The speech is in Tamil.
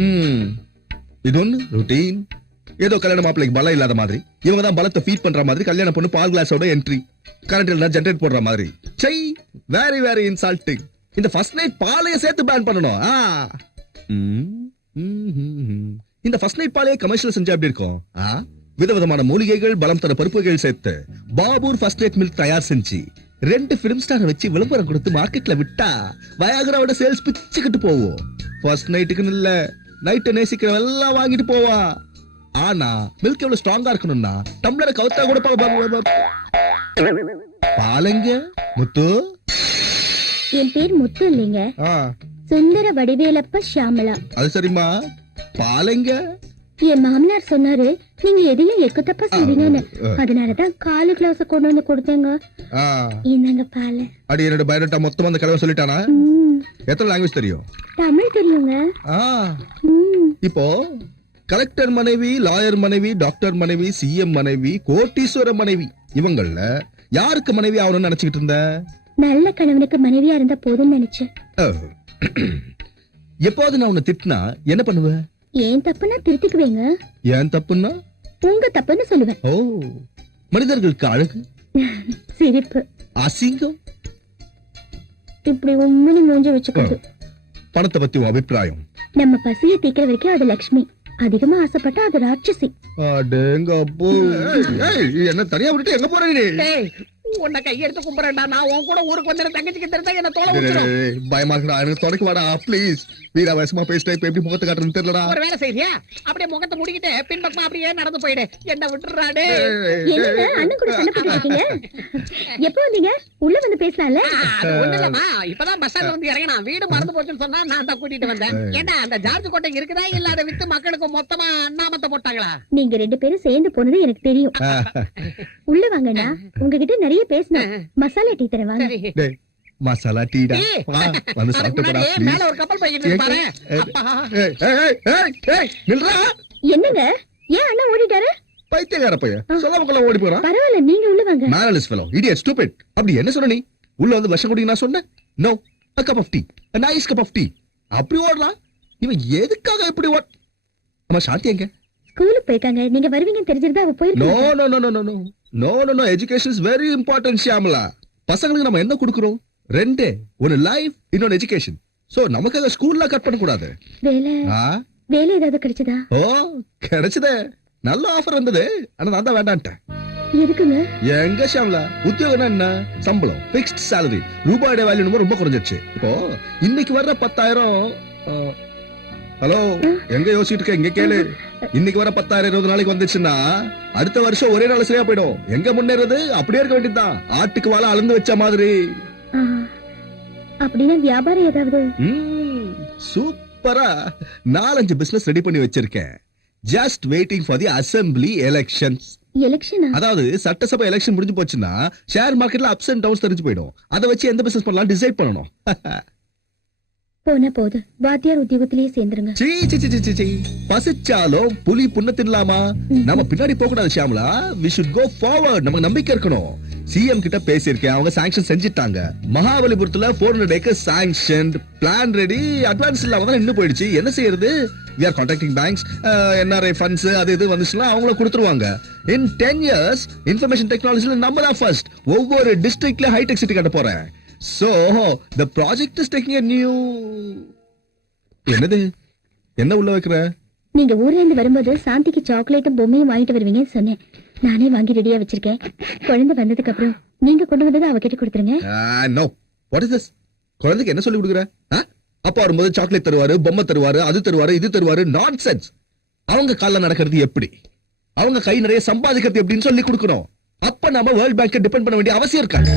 ம், இது ஒண்ணு ருட்டீன் ஏதோ கல்யாண மாப்பிள்ளைக்கு பலம் இல்லாத மாதிரி. இவங்க தான் பலத்தை ஃபீட் பண்ற மாதிரி கல்யாண பொண்ணு பால் கிளாஸோட என்ட்ரி கரண்ட் இல்லைனா ஜென்ரேட் போடுற மாதிரி. சை வெரி வெரி இன்சல்ட்டிங் இந்த ஃபர்ஸ்ட் நைட் பாலைய சேர்த்து பேன் பண்ணணும். ஆ. இந்த ஃபர்ஸ்ட் நைட் பாலையே கமர்ஷியல் செஞ்சா எப்படி இருக்கும்? ஆ? விதவிதமான மூலிகைகள் பலம் தர பருப்புகள் சேர்த்து பாபூர் ஃபர்ஸ்ட் நைட் மில்க் தயார் செஞ்சு ரெண்டு பிலிம் ஸ்டார் வச்சு விளம்பரம் கொடுத்து மார்க்கெட்ல விட்டா வயாகராவோட சேல்ஸ் பிச்சுக்கிட்டு போவோம் ஃபர்ஸ்ட் நைட்டுக்குன்னு இல்ல. நைட்டை நேசிக்கிறவன் எல்லாம் வாங்கிட்டு போவா. ஆனா மில்க் எவ்வளவு ஸ்ட்ராங்கா இருக்கணும்னா டம்ளரை கவுத்தா கூட பாலங்க முத்து? என் பேர் முத்து இல்லைங்க. சுந்தர வடிவேலப்ப ஷியாமளா அது சரிம்மா. பாலங்க. என் மாமனார் சொன்னாரு நீங்க எதையும் எக்கு தப்பா செய்வீங்கன்னு அதனாலதான் காலு கிளாஸ் கொண்டு வந்து கொடுத்தேங்க. என்னங்க பால. அடி என்னோட பயோடேட்டா மொத்தமா அந்த கலவை சொல்லிட்டானா? எத்தனை லாங்குவேஜ் தெரியும்? தமிழ் தெரியுங்க இப்போ கலெக்டர் மனைவி லாயர் மனைவி டாக்டர் மனைவி சிஎம் மனைவி கோட்டீஸ்வர மனைவி இவங்கள யாருக்கு மனைவி ஆகணும்னு நினைச்சுக்கிட்டு இருந்த? நல்ல கணவனுக்கு மனைவியா இருந்தா போதும்னு நினைச்சேன். எப்போது நான் உன்னை திட்டினா என்ன பண்ணுவ? ஏன் தப்புன்னா திருத்திக்குவீங்க. ஏன் தப்புன்னா? உங்க தப்புன்னு சொல்லுவேன். ஓ. மனிதர்களுக்கு அழகு சிரிப்பு. அசிங்கம். இப்படி உண்மையை மூஞ்சி வச்சுக்கிறது பணத்தை பத்தி உன் அபிப்பிராயம்? நம்ம பசியை தீக்கிற வரைக்கும் அது லக்ஷ்மி. அதிகமா ஆசைப்பட்டா அது ராட்சசி. அடேங்க அப்போ என்ன தனியா விட்டுட்டு எங்க போற நீ? டேய் உன்னை கையெடுத்து கும்பிடுறேன்டா நான் உன் கூட ஊருக்கு வந்து தங்கச்சிக்கு தெரிஞ்சா என்ன தோலை பயமா இருக்குடா. எனக்கு தொடக்கி வாடா ப்ளீஸ் வீரா வயசமா பேசிட்டா இப்ப எப்படி முகத்தை காட்டுறதுன்னு தெரியலடா. ஒரு வேலை செய்றியா? அப்படியே முகத்தை முடிக்கிட்டு பின்பக்கமா அப்படியே நடந்து போயிடு. என்ன விட்டுறாடே என்னங்க அண்ணன் கூட சண்டை போட்டு இருக்கீங்க? எப்போ வந்தீங்க? உள்ள வந்து பேசலாம்ல இப்பதான் பஸ் ஸ்டாண்ட்ல வந்து இறங்கினா வீடு மறந்து போச்சுன்னு சொன்னா நான் தான் கூட்டிட்டு வந்தேன். ஏண்டா அந்த ஜார்ஜ் கோட்டை இருக்குதா? இல்ல அதை வித்து மக்களுக்கு மொத்தமா அண்ணாமத்தை போட்டாங்களா? நீங்க ரெண்டு பேரும் சேர்ந்து போனது எனக்கு தெரியும். உள்ள வாங்கண்ணா. உங்ககிட்ட நிறைய பேசணும் மசாலா டீ தரேன் வாங்க. சரி. டேய், மசாலா டீடா. வா வந்து சாப்பிட்டு போடா மேல ஒரு கப்பல் போய்கிட்டு ஏங்க? பாரு. ஏய், அப்பா. ஏய், ஏய், ஏய், ஏய், நில்றா. என்னங்க? ஏன் அண்ணா ஓடிட்டாரு? பைத்தியக்கார பையன். சொல்லாம கொள்ள ஓடி போறான். பரவாயில்ல நீங்க உள்ள வாங்க. மேனலிஸ் ஃபெலோ இடியட் ஸ்டூபிட் அப்படி என்ன சொன்ன நீ? உள்ள வந்து விஷம் குடிங்க நான் சொன்னேன்? No a cup of tea a nice cup of tea. அப்படி ஓடலாம்? இவன் எதுக்காக இப்படி ஓட் நம்ம சாந்தி எங்க? ஸ்கூலுக்கு போயிருக்காங்க நீங்க வருவீங்கன்னு தெரிஞ்சிருந்தா அவ நோ போயிருக்காங்க no no no no no no no no education is very important Shyamala பசங்களுக்கு நம்ம என்ன கொடுக்குறோம்? ரெண்டு. ஒன்னு லைஃப் இன்னொன்னு எஜுகேஷன் சோ நமக்காக ஸ்கூல்ல கட் பண்ண கூடாது வேலை. வேலை ஏதாவது கிடைச்சதா? ஓ கிடைச்சதே. நல்ல ஆஃபர் வந்தது. ஆனா நான் தான் வேண்டான்ட்டேன். எதுக்குங்க? எங்க ஷாம்லா உத்தியோகம்னா என்ன? சம்பளம். Fixed salary. ரூபாயோட வேல்யூ ரொம்ப குறைஞ்சிருச்சு. இப்போ இன்னைக்கு வர்ற பத்தாயிரம் ஹலோ எங்க யோசிச்சுட்டு இருக்க? இங்க கேளு. இன்னைக்கு வர பத்தாயிரம் இருபது நாளைக்கு வந்துச்சுன்னா அடுத்த வருஷம் ஒரே நாள் சரியா போயிடும். எங்க முன்னேறது? அப்படியே இருக்க வேண்டியதுதான். ஆட்டுக்கு வாழை அளந்து வச்ச மாதிரி. அப்படின்னா வியாபாரம் ஏதாவது? சூப்பரா. நாலஞ்சு பிசினஸ் ரெடி பண்ணி வச்சிருக்கேன். Just waiting for the assembly elections எலெக்ஷனா அதாவது சட்டசபை எலெக்ஷன் முடிஞ்சு போச்சுன்னா ஷேர் மார்க்கெட்ல அப்ஸ் அண்ட் டவுன்ஸ் தெரிஞ்சு போயிடும். அதை வச்சு எந்த பிசினஸ் பண்ணலாம் டிசைட் பண்ணணும். போனா போது வாத்தியார் உத்தியோகத்திலேயே சேர்ந்துருங்க. சீ சீ சீ, சீ சீ, சீ பசிச்சாலும் புலி புண்ண தின்னலாமா நம்ம பின்னாடி போக கூடாது Shyamala. We should go forward நமக்கு நம்பிக்கை இருக்கணும். சிஎம் கிட்ட பேசியிருக்கேன். அவங்க சாங்ஷன் செஞ்சுட்டாங்க. மகாபலிபுரத்துல four hundred acre sanction plan ready advance இல்லாம தான் இன்னும் போயிடுச்சு. என்ன செய்யறது? We are contacting banks NRI funds அது இது வந்துச்சுன்னா அவங்கள கொடுத்துருவாங்க. இன் டென் இயர்ஸ் இன்ஃபர்மேஷன் டெக்னாலஜில நம்ம தான் ஃபர்ஸ்ட் ஒவ்வொரு டிஸ்ட்ரிக்ட்ல ஹைடெக் சிட்டி கட்ட போறேன். So the project is taking a new என்னது? என்ன உள்ள வைக்கிற? நீங்க ஊர்ல இருந்து வரும்போது சாந்திக்கு சாக்லேட்டும் பொம்மையும் வாங்கிட்டு வருவீங்கன்னு சொன்னேன். நானே வாங்கி ரெடியா வச்சிருக்கேன். குழந்தை வந்ததுக்கு அப்புறம் நீங்க கொண்டு வந்ததை அவகிட்ட கொடுத்துருங்க. நோ வாட் இஸ் திஸ் குழந்தைக்கு என்ன சொல்லி கொடுக்குற? அப்பா வரும்போது சாக்லேட் தருவாரு பொம்மை தருவாரு அது தருவாரு இது தருவாரு நான்சென்ஸ் அவங்க கால்ல நடக்கிறது எப்படி? அவங்க கை நிறைய சம்பாதிக்கிறது எப்படின்னு சொல்லி கொடுக்கணும். அப்ப நாம வேர்ல்ட் பேங்க் டிபெண்ட் பண்ண வேண்டிய அவசியம் இருக்காது.